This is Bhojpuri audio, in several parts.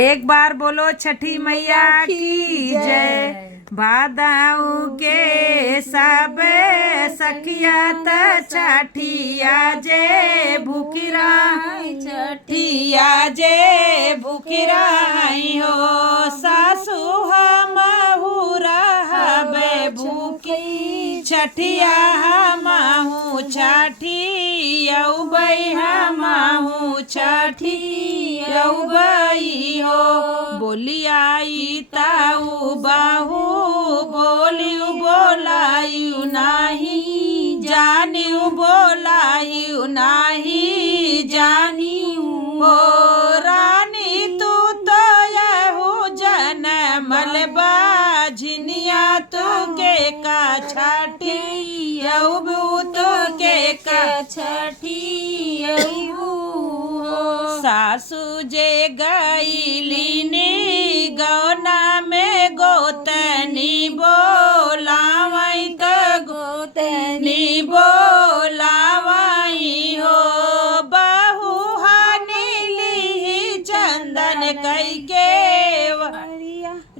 एक बार बोलो छठी मैया की जय। भादऊ के सब सखिया त छठिया जे भूखिरा छठिया जे भूखिरा हो। सासू हमहू रहबे भूखी छठिया हमहू छठी अउबई हमहू छठी अउबई हो। बोलियाई ताऊ बाहू बोलियू बोलायू नाही जानियू बोलायू नाही जानियू हो। रानी तू तो यहू जनमल बाझनिया तू के का छठी अउबू तू के का छठी अउबू हो। सासू जे गईली नी गौना में गोतनी बोलावई त गोतनी बोलावई हो। बहू हानिली चंदन कई के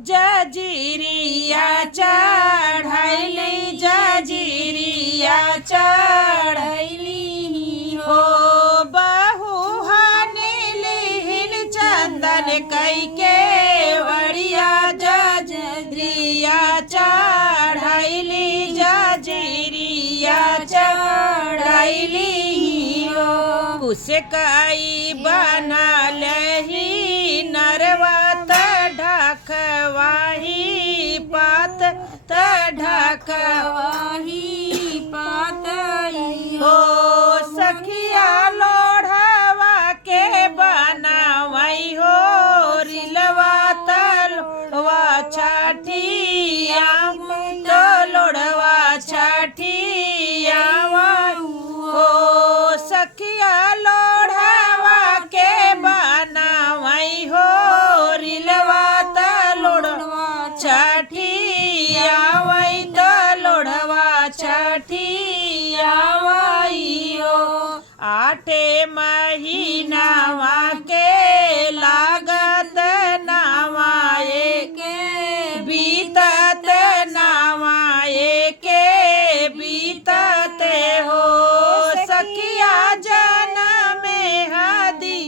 जजीरिया चढ़ैली जजीरिया चढ़ैली हो। बहू हानिली चंदन कई के वड़िया जजरिया चढ़ैली जजीरिया चढ़ैली हो। कुसकई बना लही नरवा त ढकवाही पात त ढकवाही पात हो। सखिया लोढ़वा के बनावई हो रिलवा तलवा छठिया तो लोढ़वा छठिया हो। सखिया लोढ़वा के बनावई हो रिलवा तलोढ़वा छठिया वई तलोढ़वा छठिया वई हो। आठे महीनावा के लागत नवाए के बीतत नवाए के बीतते हो। सखिया जनमे हदी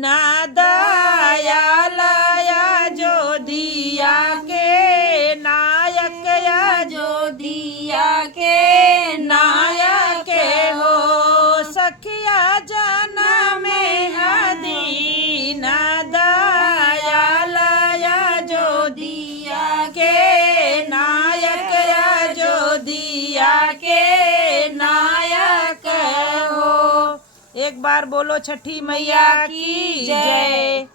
ना दया लाया जो दिया के नायक या जो दिया के नायक हो। सखिया जनमे हदी ना दया लाया जो दिया के नायक या जो दिया के नायक हो। एक बार बोलो छठी मैया की जय।